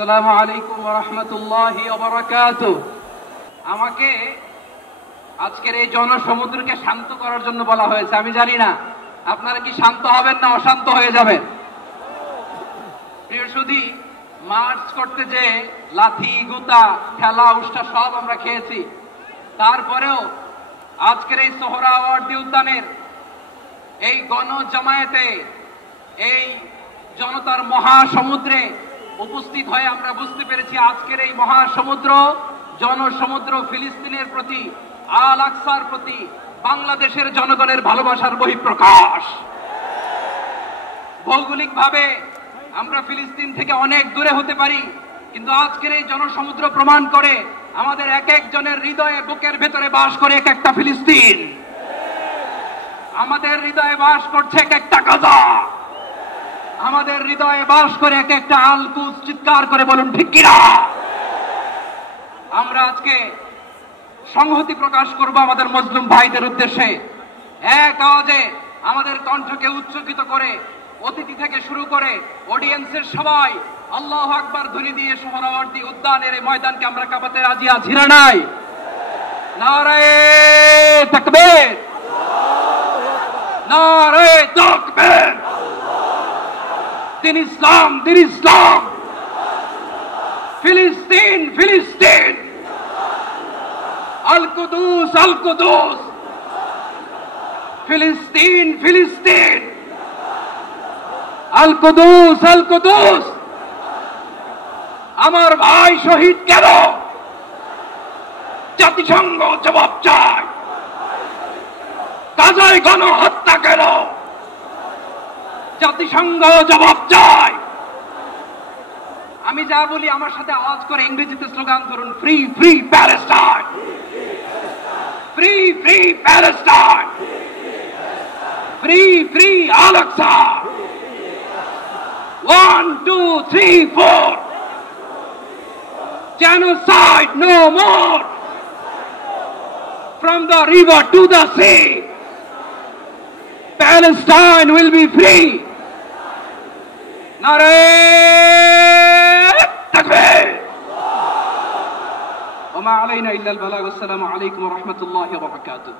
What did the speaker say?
আসসালামু আলাইকুম ওয়া রাহমাতুল্লাহি ওয়া বারাকাতুহু। আমাকে আজকের এই জনসমুদ্রকে শান্ত করার জন্য বলা হয়েছে। আমি জানি না আপনারা কি শান্ত হবেন না অশান্ত হয়ে যাবেন। প্রিয় সুধী, মার্চ করতে যে লাথি গুতা ঠেলা উষ্টা সব আমরা খেয়েছি, তারপরেও আজকের এই সোহরাওয়ার্দী উদ্যানের এই গণজামায়াতে এই জনতার মহাসমুদ্রে উপস্থিত হয়ে আমরা বুঝতে পেরেছি আজকের এই মহাসমুদ্র জনসমুদ্র ফিলিস্তিনের প্রতি, আল আকসার প্রতি বাংলাদেশের জনগণের ভালোবাসার বহিঃপ্রকাশ। ভৌগোলিকভাবে আমরা ফিলিস্তিন থেকে অনেক দূরে হতে পারি, কিন্তু আজকের এই জনসমুদ্র প্রমাণ করে আমাদের এক একজনের হৃদয়ে বুকের ভেতরে বাস করে এক একটা ফিলিস্তিন। আমাদের হৃদয়ে বাস করছে এক একটা গাজা, আমাদের হৃদয়ে বাস করে এক একটা আল কুদস। চিৎকার করে বলুন ঠিক কিনা। আমরা আজকে সংহতি প্রকাশ করব আমাদের মুসলিম ভাইদের উদ্দেশ্যে। এক আওয়াজে আমাদের কণ্ঠকে উচ্চকিত করে অতিথি থেকে শুরু করে অডিয়েন্সের সবাই আল্লাহু আকবার ধ্বনি দিয়ে সোহরাওয়ার্দী উদ্যানের এই ময়দানকে আমরা কাঁপাতে রাজি আছি না নাই? নারায়ে তাকবীর, নারায়ে তাকবীর। দিন ইসলাম, দিন ইসলাম। ফিলিস্তিন, ফিলিস্তিন। আল কুদুস, আল কুদুস। ফিলিস্তিন, ফিলিস্তিন। আল কুদুস, আল কুদুস। আমার ভাই শহীদ কেন? জাতিসংঘ জবাব চায়। গাজায় গণহত্যা কেন? জাতিসংঘ জবাব চায়। আমি যা বলি আমার সাথে আওয়াজ করে ইংরেজিতে স্লোগান ধরুন, free free Palestine, free free Palestine, free free Al Aqsa. 1 2 3 4, genocide no more. From the river to the sea, Palestine will be free. Narayeh Takbir. Wa ma alayna illa al-balagh. Assalamu alaykum wa rahmatullahi wa barakatuh.